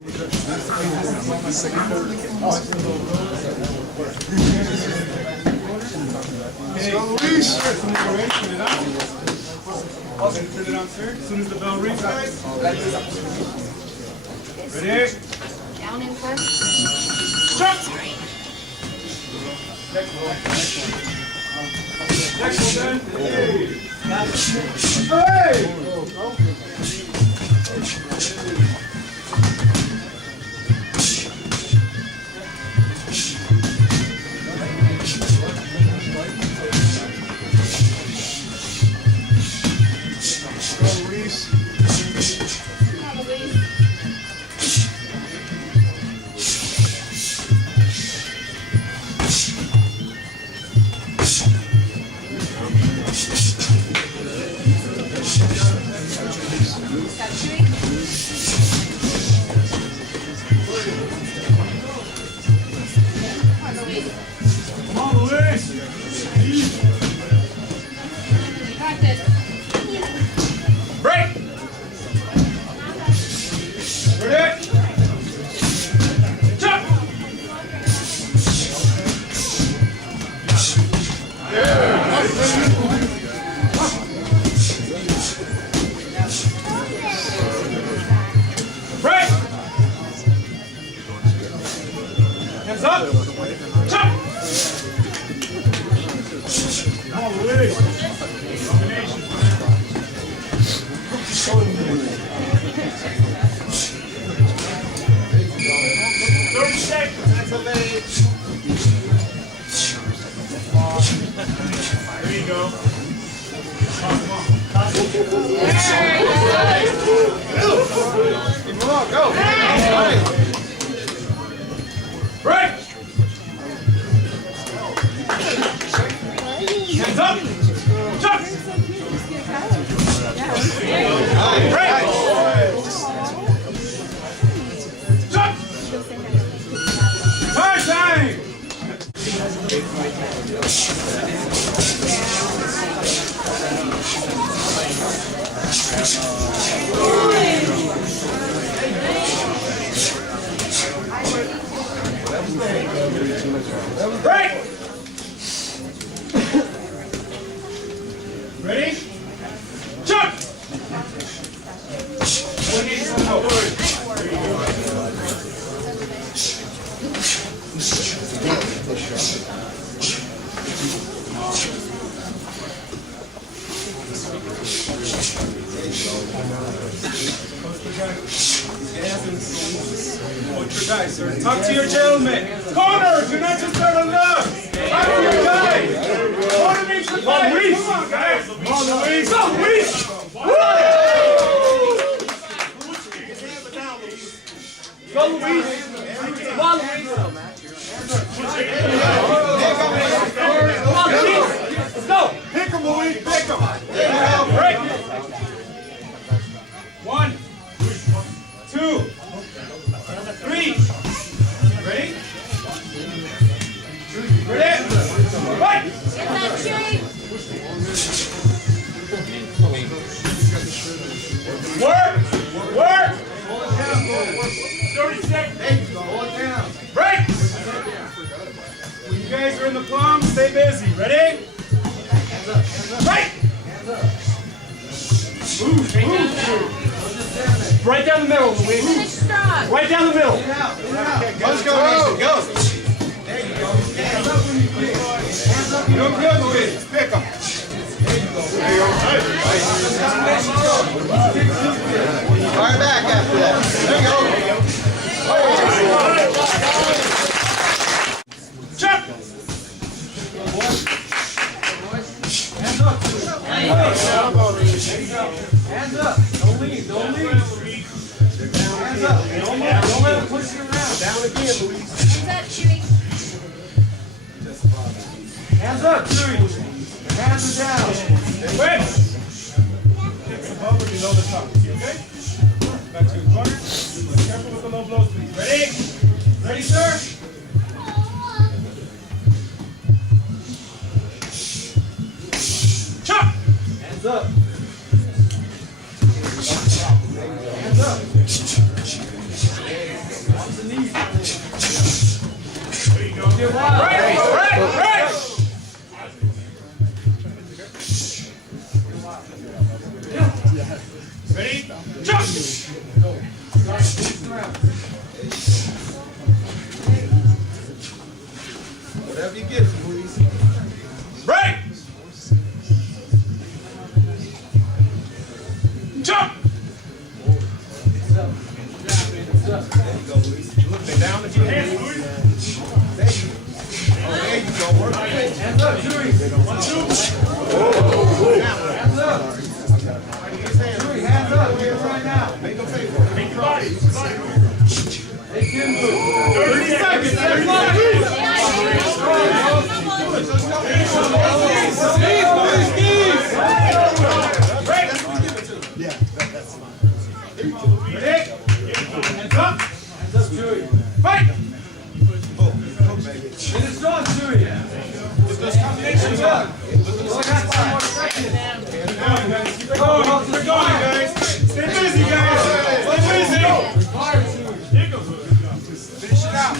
Luise. Also, turn it on, sir. As soon as the bell rings, guys. Ready? Down in first. Jump! Next one. Next one, then. Hey! Come on, Luise! Practice. Break! Ready? Jump! Break! Hands up! Jump! Come on, Luise! Combination. 30 seconds, that's a leg. There you go. Come on. Come on, go. Break. Hands up. Jump. Break. Jump. Time. Break! Ready? Jump! We need some help. There you go. Guys, sir. Talk to your gentleman. Corner, do not just start on left. Talk to your guys. Corner means the fight. Come on, guys. Come on, Luise. Go, Luise. Go, Luise. Come on, Luise. Come on, Luise. Let's go. Pick him, Luise. Pick him. Break. 1, 2, 3. Ready? Ready? Right! Get that shape. Work! Work! 30 seconds. Break! When you guys are in the plum, stay busy. Ready? Right! Move, move. Right down the middle, Luise. Finish strong. Right down the middle. Let's go, Luise. Go. There you go. Hands up when you pick. Hands up. You're good, Luise. Pick them. There you go. Fire back after that. There you go. Jump! Hands up. Hands up. Don't leave. Don't leave. Hands up. Don't let him push you around. Down again, Luise. Hands up, Chewy. Hands up, Chewy. Hands are down. Wait! It's above or below the top. Okay? Back to the corner. Careful with the low blows, please. Ready? Ready, sir? Chop! Hands up. Hands up. Get wild. Right. Ready? Jump! Whatever you get, Luise. Right! Jump! There you go, Luise. Look, they're down again. There you go. Work it. Hands up, Chewy. 1, 2. Hands up. Chewy, hands up. Hands right now. Make them pay for it. Make your body. Hey, Kim, move. 30 seconds. 30 seconds. Right. Yeah, that's fine. Ready? Hands up. Hands up, Chewy. Fight! Oh, baby. Finish strong, Chewy. Combination up. Only got 5 more seconds. Keep going, guys. Keep going, guys. Stay busy, guys. Stay busy. Fire, Chewy. Finish it out.